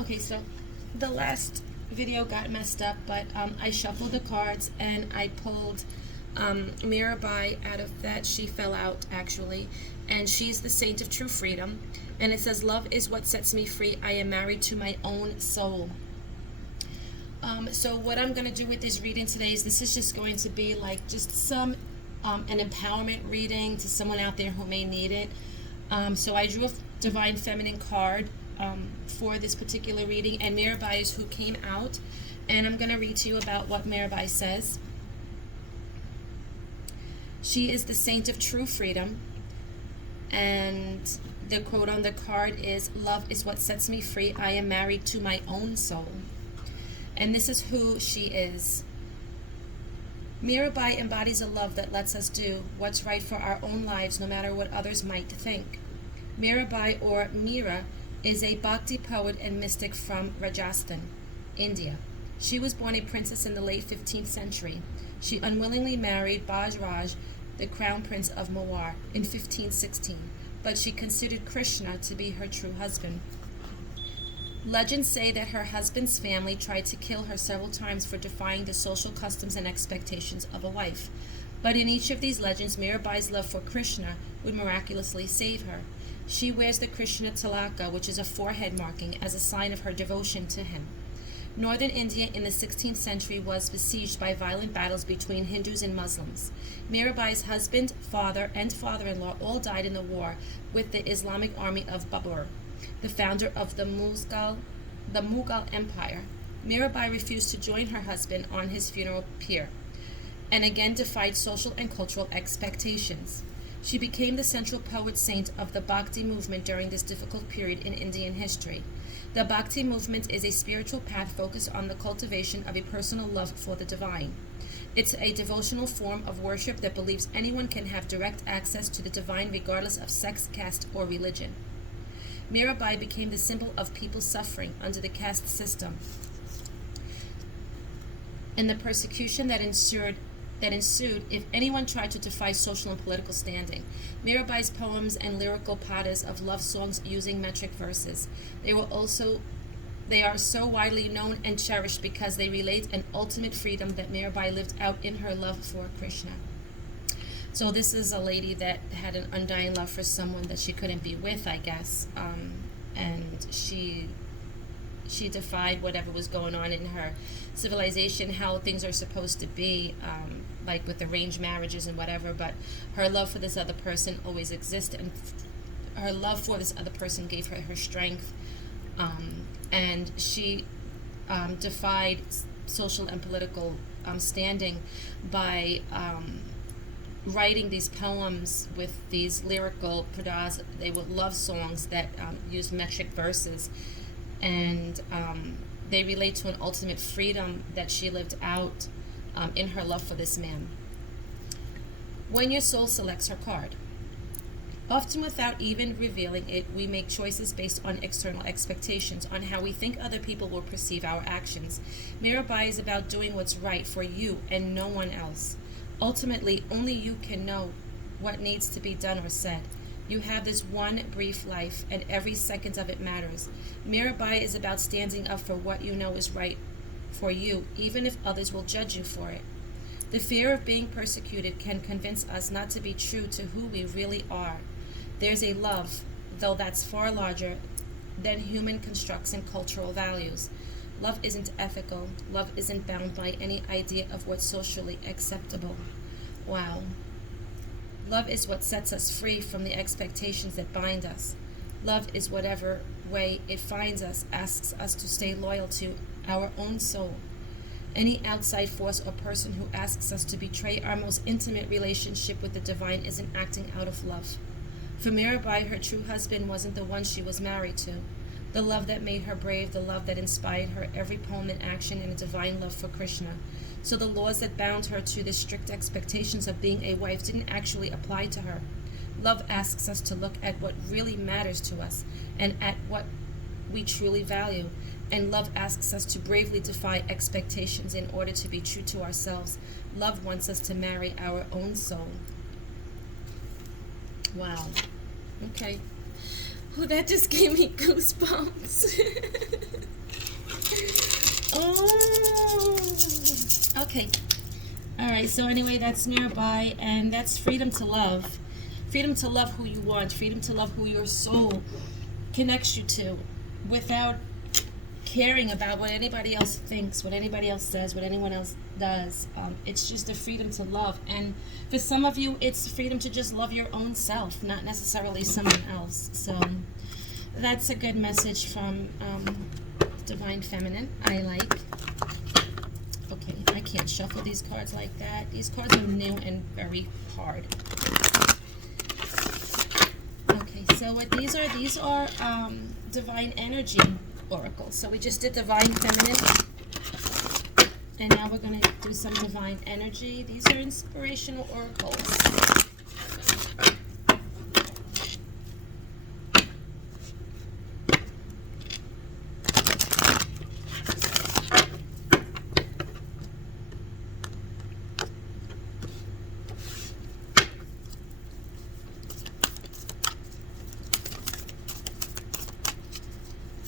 Okay, so the last video got messed up, but I shuffled the cards and I pulled Mirabai out of that. She fell out, actually, and she's the saint of true freedom. And it says, love is what sets me free. I am married to my own soul. So what I'm going to do with this reading today is this is just going to be like just some an empowerment reading to someone out there who may need it. So I drew a Divine Feminine card for this particular reading, and Mirabai is who came out, and I'm going to read to you about what Mirabai says. She is the saint of true freedom, and the quote on the card is, love is what sets me free. I am married to my own soul. And this is who she is. Mirabai embodies a love that lets us do what's right for our own lives, no matter what others might think. Mirabai, or Mira, is a Bhakti poet and mystic from Rajasthan, India. She was born a princess in the late 15th century. She unwillingly married Bajraj, the crown prince of Mewar, in 1516, but she considered Krishna to be her true husband. Legends say that her husband's family tried to kill her several times for defying the social customs and expectations of a wife. But in each of these legends, Mirabai's love for Krishna would miraculously save her. She wears the Krishna Tilaka, which is a forehead marking, as a sign of her devotion to him. Northern India in the 16th century was besieged by violent battles between Hindus and Muslims. Mirabai's husband, father, and father-in-law all died in the war with the Islamic army of Babur, the founder of the Mughal Empire. Mirabai refused to join her husband on his funeral pyre, and again defied social and cultural expectations. She became the central poet saint of the Bhakti movement during this difficult period in Indian history. The Bhakti movement is a spiritual path focused on the cultivation of a personal love for the divine. It's a devotional form of worship that believes anyone can have direct access to the divine regardless of sex, caste, or religion. Mirabai became the symbol of people suffering under the caste system and the persecution that ensued if anyone tried to defy social and political standing. Mirabai's poems and lyrical padas of love songs using metric verses. They are so widely known and cherished because they relate an ultimate freedom that Mirabai lived out in her love for Krishna. So this is a lady that had an undying love for someone that she couldn't be with, I guess, and she defied whatever was going on in her civilization, how things are supposed to be, like with arranged marriages and whatever, but her love for this other person always existed, and her love for this other person gave her strength, and she defied social and political standing by writing these poems with these lyrical pradas. They were love songs that used metric verses, and they relate to an ultimate freedom that she lived out in her love for this man. When your soul selects her card. Often without even revealing it, we make choices based on external expectations, on how we think other people will perceive our actions. Mirabai is about doing what's right for you and no one else. Ultimately, only you can know what needs to be done or said. You have this one brief life, and every second of it matters. Mirabai is about standing up for what you know is right for you, even if others will judge you for it. The fear of being persecuted can convince us not to be true to who we really are. There's a love, though that's far larger than human constructs and cultural values. Love isn't ethical. Love isn't bound by any idea of what's socially acceptable. Wow. Love is what sets us free from the expectations that bind us. Love is whatever way it finds us, asks us to stay loyal to our own soul. Any outside force or person who asks us to betray our most intimate relationship with the divine isn't acting out of love. For Mirabai, her true husband wasn't the one she was married to. The love that made her brave, the love that inspired her every poem and action, and a divine love for Krishna. So the laws that bound her to the strict expectations of being a wife didn't actually apply to her. Love asks us to look at what really matters to us and at what we truly value. And love asks us to bravely defy expectations in order to be true to ourselves. Love wants us to marry our own soul. Wow. Okay. Oh, that just gave me goosebumps. Okay. All right. So anyway, that's Mirabai, and that's freedom to love. Freedom to love who you want. Freedom to love who your soul connects you to, without caring about what anybody else thinks, what anybody else says, what anyone else does. It's just a freedom to love. And for some of you, it's freedom to just love your own self, not necessarily someone else. So that's a good message from Divine Feminine. I like. Okay, I can't shuffle these cards like that. These cards are new and very hard. Okay, so what these are Divine Energy oracles. So we just did Divine Feminine, and now we're going to do some Divine Energy. These are inspirational oracles.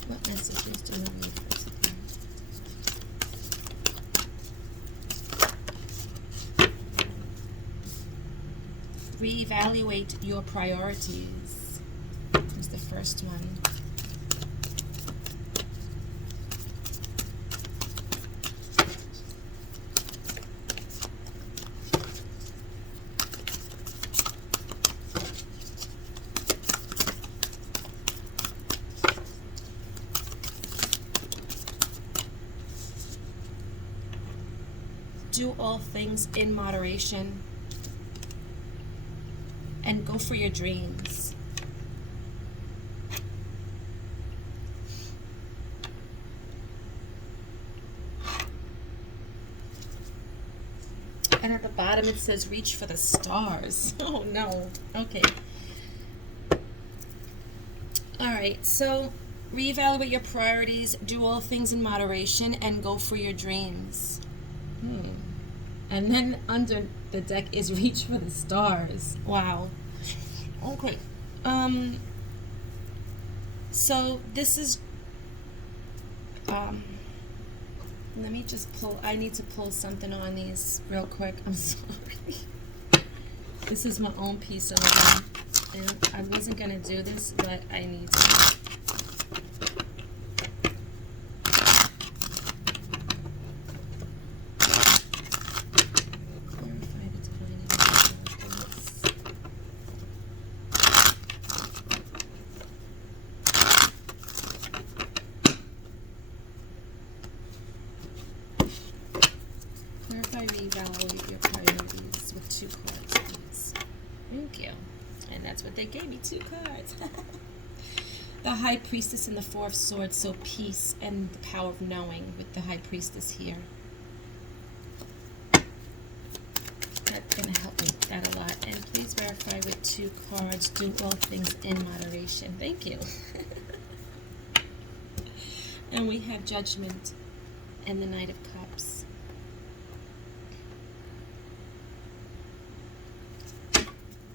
What messages do we read first? Reevaluate your priorities is the first one. Do all things in moderation and go for your dreams. And at the bottom it says reach for the stars. Oh no. Okay. Alright, so reevaluate your priorities, do all things in moderation, and go for your dreams. And then under the deck is reach for the stars. Wow. Okay. So this is let me just pull, I need to pull something on these real quick. I'm sorry. This is my own piece of it. And I wasn't gonna do this, but I need to. Reevaluate your priorities with 2 cards, please. Thank you. And that's what they gave me, 2 cards. The High Priestess and the 4 of Swords, so peace and the power of knowing with the High Priestess here. That's going to help me with that a lot. And please verify with 2 cards, do all things in moderation. Thank you. And we have Judgment and the Knight of Cups.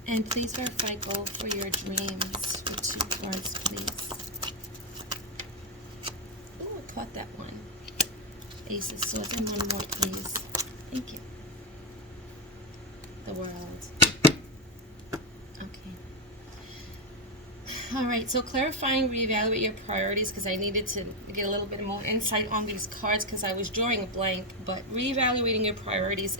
And please verify goal for your dreams with 2 cards, please. Oh, I caught that one. Ace of Swords, and 1 more, please. Thank you. The World. Okay. Alright, so clarifying, reevaluate your priorities, because I needed to get a little bit more insight on these cards because I was drawing a blank. But reevaluating your priorities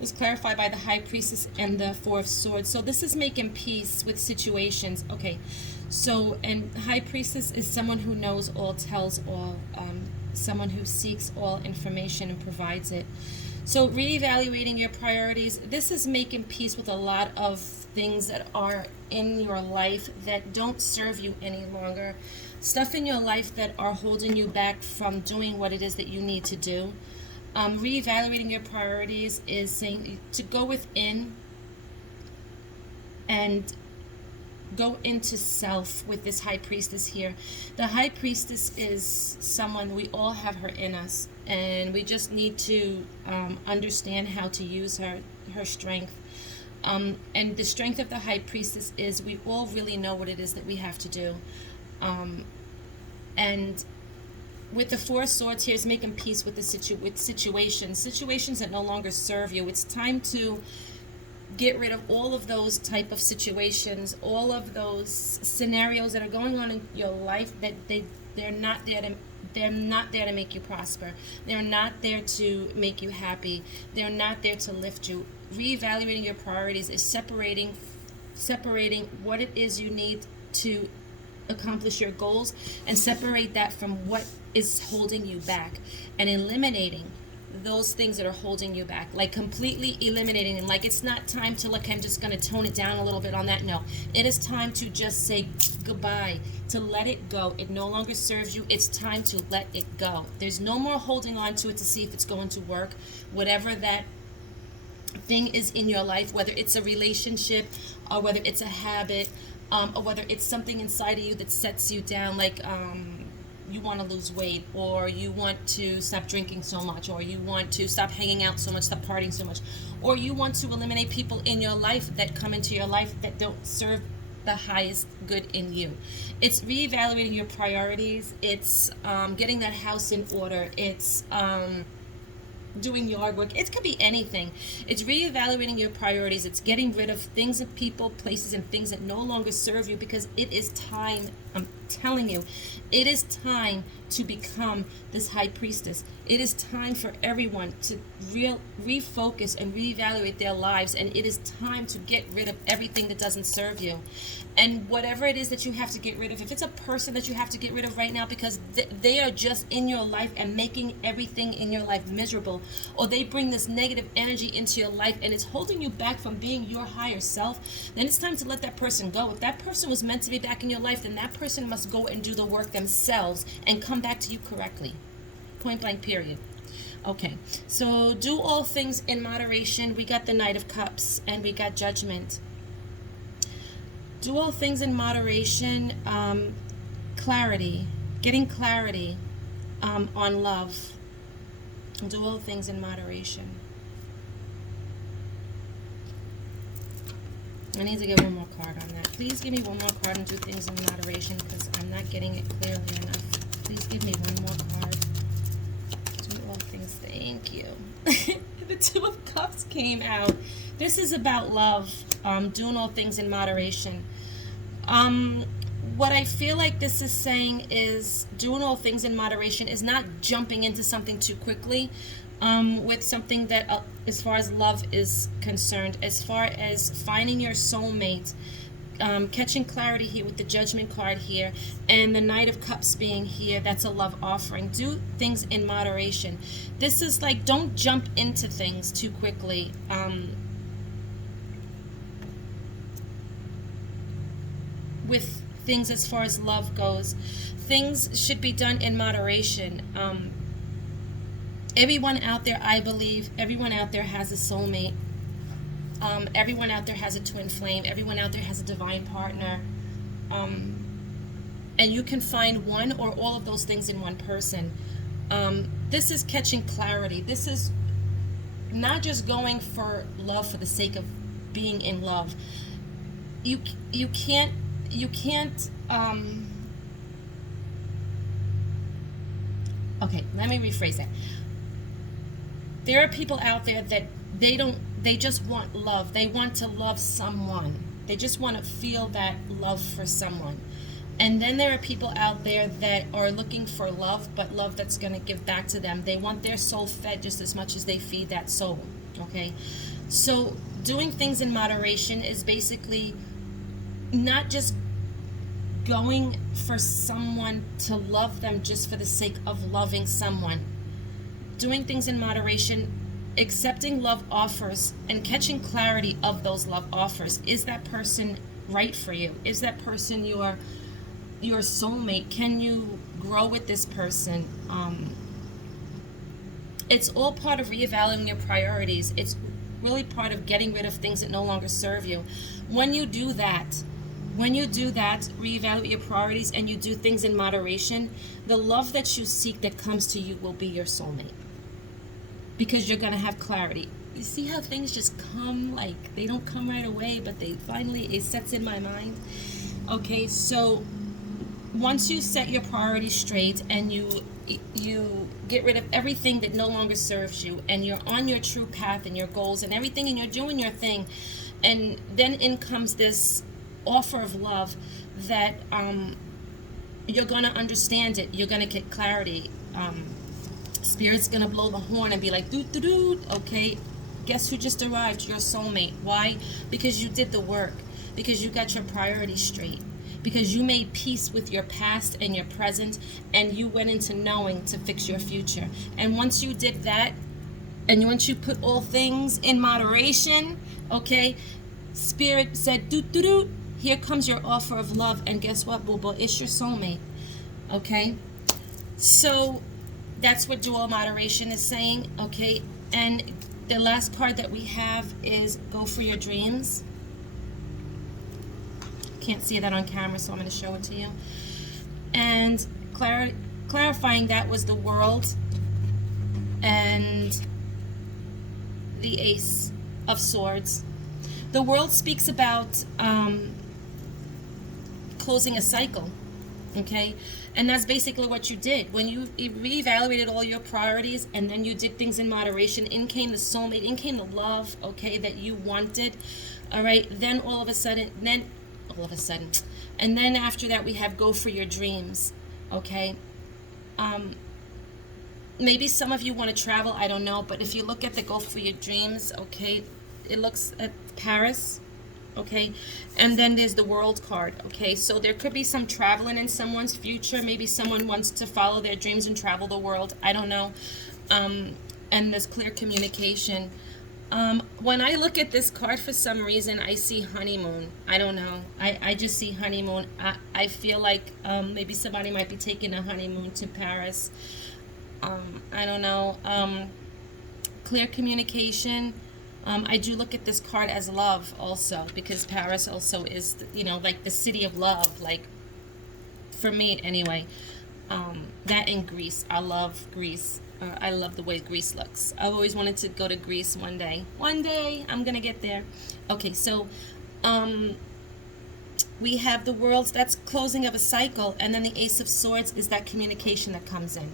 was clarified by the High Priestess and the 4 of Swords. So this is making peace with situations. Okay, so, and High Priestess is someone who knows all, tells all, someone who seeks all information and provides it. So reevaluating your priorities, this is making peace with a lot of things that are in your life that don't serve you any longer. Stuff in your life that are holding you back from doing what it is that you need to do. Reevaluating your priorities is saying to go within and go into self with this High Priestess here. The High Priestess is someone, we all have her in us, and we just need to understand how to use her strength. And the strength of the High Priestess is we all really know what it is that we have to do. And with the Four of Swords here is making peace with with situations that no longer serve you. It's time to get rid of all of those type of situations, all of those scenarios that are going on in your life that they're not there to make you prosper. They're not there to make you happy. They're not there to lift you. Reevaluating your priorities is separating what it is you need to accomplish your goals, and separate that from what is holding you back, and eliminating those things that are holding you back, like completely eliminating them. Like, it's not time to, like, I'm just going to tone it down a little bit on that. No, it is time to just say goodbye, to let it go. It no longer serves you. It's time to let it go. There's no more holding on to it to see if it's going to work. Whatever that thing is in your life, whether it's a relationship or whether it's a habit, or whether it's something inside of you that sets you down, like you want to lose weight, or you want to stop drinking so much, or you want to stop hanging out so much, stop partying so much, or you want to eliminate people in your life that come into your life that don't serve the highest good in you. It's reevaluating your priorities. It's getting that house in order. It's doing yard work. It could be anything. It's reevaluating your priorities. It's getting rid of things and people, places, and things that no longer serve you, because it is time. I'm telling you, it is time to become this high priestess. It is time for everyone to refocus and reevaluate their lives, and it is time to get rid of everything that doesn't serve you. And whatever it is that you have to get rid of, if it's a person that you have to get rid of right now because they are just in your life and making everything in your life miserable, or they bring this negative energy into your life and it's holding you back from being your higher self, then it's time to let that person go. If that person was meant to be back in your life, then that person must go and do the work themselves and come back to you correctly. Point blank, period. Okay, so do all things in moderation. We got the Knight of Cups and we got Judgment. Do all things in moderation. Clarity, getting clarity on love. Do all things in moderation. I need to get one more card on that. Please give me one more card and do things in moderation, because I'm not getting it clearly enough. Please give me one more card. Do all things. Thank you. The Two of Cups came out. This is about love. Doing all things in moderation. What I feel like this is saying is doing all things in moderation is not jumping into something too quickly, with something that, as far as love is concerned, as far as finding your soulmate, catching clarity here with the Judgment card here, and the Knight of Cups being here. That's a love offering. Do things in moderation. This is like, don't jump into things too quickly. With things as far as love goes, things should be done in moderation. Everyone out there, I believe, everyone out there has a soulmate. Everyone out there has a twin flame. Everyone out there has a divine partner. And you can find one or all of those things in one person. This is catching clarity. This is not just going for love for the sake of being in love. You can't okay, let me rephrase that. There are people out there that they just want love. They want to love someone. They just want to feel that love for someone. And then there are people out there that are looking for love, but love that's going to give back to them. They want their soul fed just as much as they feed that soul. Okay? So doing things in moderation is basically not just going for someone to love them just for the sake of loving someone. Doing things in moderation, accepting love offers, and catching clarity of those love offers. Is that person right for you? Is that person your soulmate? Can you grow with this person? It's all part of reevaluating your priorities. It's really part of getting rid of things that no longer serve you. When you do that, reevaluate your priorities, and you do things in moderation, the love that you seek that comes to you will be your soulmate. Because you're going to have clarity. You see how things just come, like, they don't come right away, but it sets in my mind. Okay, so once you set your priorities straight and you you get rid of everything that no longer serves you, and you're on your true path and your goals and everything, and you're doing your thing. And then in comes this offer of love that you're going to understand it. You're going to get clarity. Spirit's going to blow the horn and be like, doot, doot, doot. Okay, guess who just arrived? Your soulmate. Why? Because you did the work. Because you got your priorities straight. Because you made peace with your past and your present, and you went into knowing to fix your future. And once you did that, and once you put all things in moderation, okay, Spirit said, doot, doot, doot. Here comes your offer of love, and guess what, boo boo? It's your soulmate. Okay? So that's what dual moderation is saying, okay? And the last card that we have is Go for Your Dreams. Can't see that on camera, so I'm going to show it to you. And clarifying that was the World and the Ace of Swords. The World speaks about closing a cycle, okay? And that's basically what you did. When you reevaluated all your priorities and then you did things in moderation, in came the soulmate, in came the love, okay, that you wanted, all right? Then all of a sudden, and then after that we have Go for Your Dreams, okay? Maybe some of you want to travel, I don't know, but if you look at the Go for Your Dreams, okay, it looks at Paris, okay, and then there's the World card, okay, so there could be some traveling in someone's future. Maybe someone wants to follow their dreams and travel the world, I don't know. And there's clear communication. When I look at this card, for some reason I see honeymoon. I don't know, I just see honeymoon. I feel like maybe somebody might be taking a honeymoon to Paris. I don't know. Clear communication. I do look at this card as love also, because Paris also is, you know, like the city of love, like for me anyway. That in Greece. I love Greece. I love the way Greece looks. I've always wanted to go to Greece one day. One day I'm gonna get there. Okay, so we have the World, that's closing of a cycle, and then the Ace of Swords is that communication that comes in.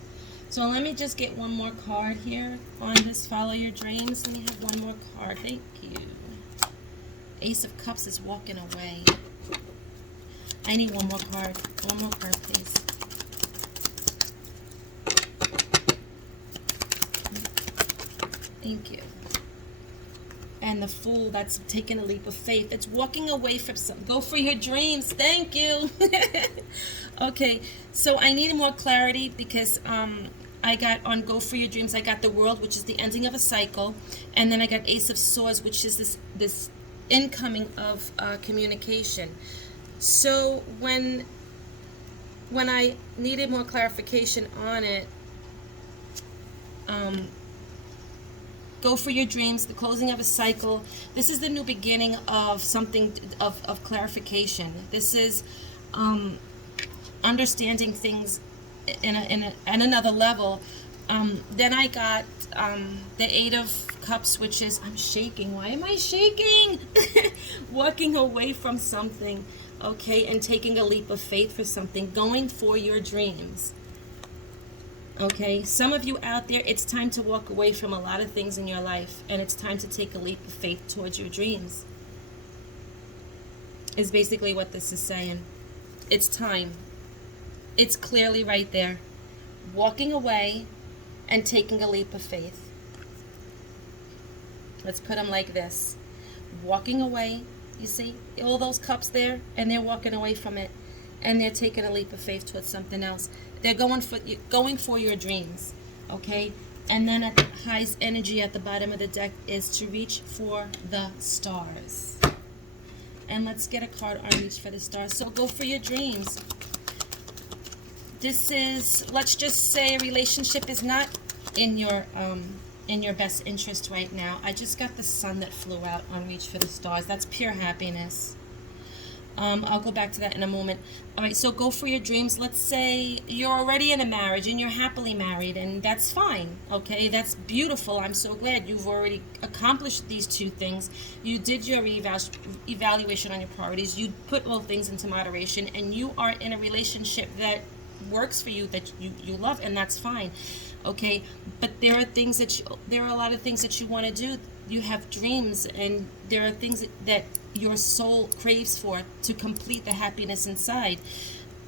So let me just get one more card here on this Follow Your Dreams. Let me have one more card. Thank you. Ace of Cups is walking away. I need one more card. One more card, please. Thank you. And the Fool, that's taking a leap of faith. It's walking away from something. Go for your dreams. Thank you. Okay, so I needed more clarity because I got on Go for Your Dreams, I got the World, which is the ending of a cycle, and then I got Ace of Swords, which is this incoming of communication. So when I needed more clarification on it, Go for Your Dreams, the closing of a cycle. This is the new beginning of something of clarification. This is understanding things in another level. Then I got the Eight of Cups, which is, I'm shaking. Why am I shaking? Walking away from something, okay, and taking a leap of faith for something, going for your dreams. Okay, some of you out there, it's time to walk away from a lot of things in your life, and it's time to take a leap of faith towards your dreams. Is basically what this is saying. It's time. It's clearly right there. Walking away and taking a leap of faith. Let's put them like this. Walking away, you see, all those cups there, and they're walking away from it, and they're taking a leap of faith towards something else. They're going for your dreams, okay? And then at the highest energy at the bottom of the deck is to reach for the stars. And let's get a card on Reach for the Stars. So go for your dreams. This is, let's just say a relationship is not in your best interest right now. I just got the Sun that flew out on Reach for the Stars. That's pure happiness. I'll go back to that in a moment. All right, so go for your dreams. Let's say you're already in a marriage and you're happily married, and that's fine, okay? That's beautiful. I'm so glad you've already accomplished these two things. You did your evaluation on your priorities. You put all things into moderation, and you are in a relationship that works for you, that you love, and that's fine. Okay, but there are things that there are a lot of things that you want to do. You have dreams, and there are things that your soul craves for to complete the happiness inside,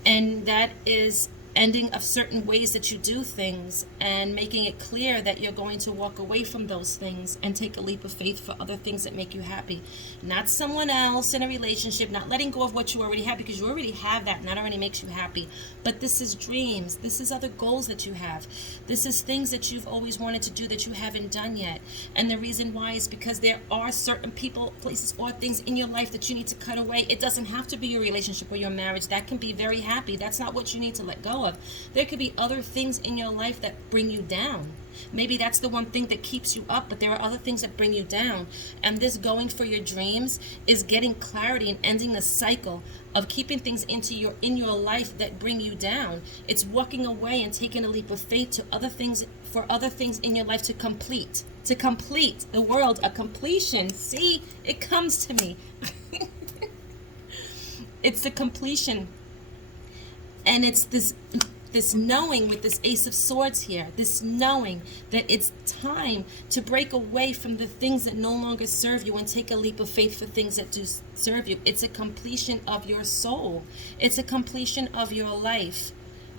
and that is ending of certain ways that you do things and making it clear that you're going to walk away from those things and take a leap of faith for other things that make you happy. Not someone else in a relationship, not letting go of what you already have, because you already have that and that already makes you happy. But this is dreams. This is other goals that you have. This is things that you've always wanted to do that you haven't done yet. And the reason why is because there are certain people, places, or things in your life that you need to cut away. It doesn't have to be your relationship or your marriage. That can be very happy. That's not what you need to let go of. There could be other things in your life that bring you down. Maybe that's the one thing that keeps you up, but there are other things that bring you down. And this going for your dreams is getting clarity and ending the cycle of keeping things in your life that bring you down. It's walking away and taking a leap of faith to other things, for other things in your life to complete the world, a completion. See, it comes to me. It's the completion. And it's this knowing with this Ace of Swords here, this knowing that it's time to break away from the things that no longer serve you and take a leap of faith for things that do serve you. It's a completion of your soul. It's a completion of your life.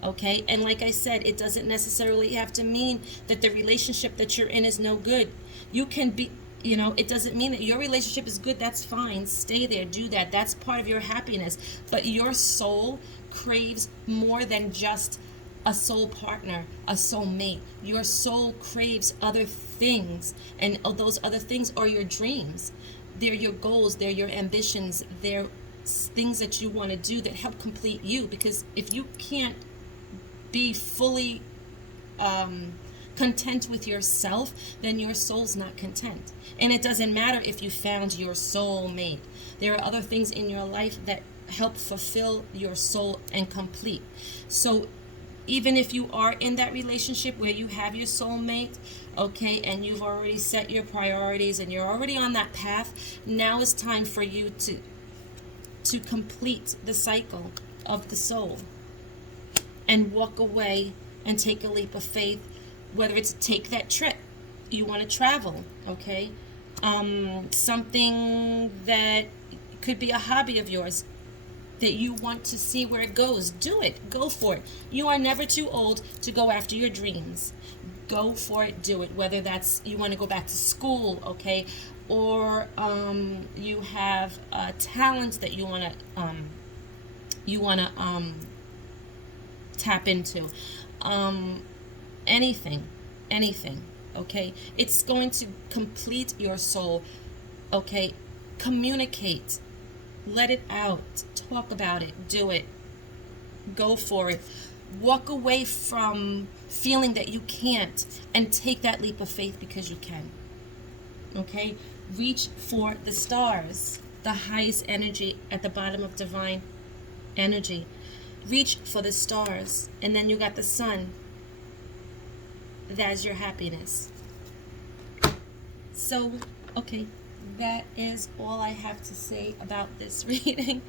Okay? And like I said, it doesn't necessarily have to mean that the relationship that you're in is no good. You can be, it doesn't mean that your relationship is good. That's fine. Stay there. Do that. That's part of your happiness. But your soul craves more than just a soul partner, a soul mate. Your soul craves other things, and those other things are your dreams. They're your goals, they're your ambitions, they're things that you want to do that help complete you. Because if you can't be fully content with yourself, then your soul's not content. And it doesn't matter if you found your soul mate. There are other things in your life that help fulfill your soul and complete. So even if you are in that relationship where you have your soulmate, okay, and you've already set your priorities and you're already on that path, now is time for you to complete the cycle of the soul and walk away and take a leap of faith, whether it's take that trip, you want to travel, okay, something that could be a hobby of yours that you want to see where it goes. Do it. Go for it. You are never too old to go after your dreams. Go for it. Do it. Whether that's you want to go back to school, okay, or you have a talent that you want to tap into. Anything, okay. It's going to complete your soul, okay. Communicate. Let it out. Talk about it. Do it. Go for it. Walk away from feeling that you can't and take that leap of faith because you can. Okay? Reach for the stars, the highest energy at the bottom of divine energy. Reach for the stars, and then you got the sun. That's your happiness. So, okay. That is all I have to say about this reading.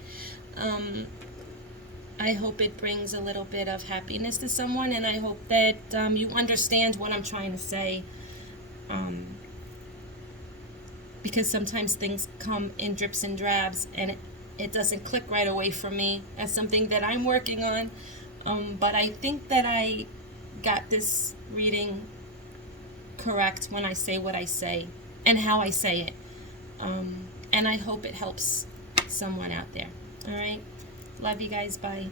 I hope it brings a little bit of happiness to someone, and I hope that you understand what I'm trying to say. Because sometimes things come in drips and drabs, and it doesn't click right away for me. That's something that I'm working on. But I think that I got this reading correct when I say what I say and how I say it. And I hope it helps someone out there. All right. Love you guys. Bye.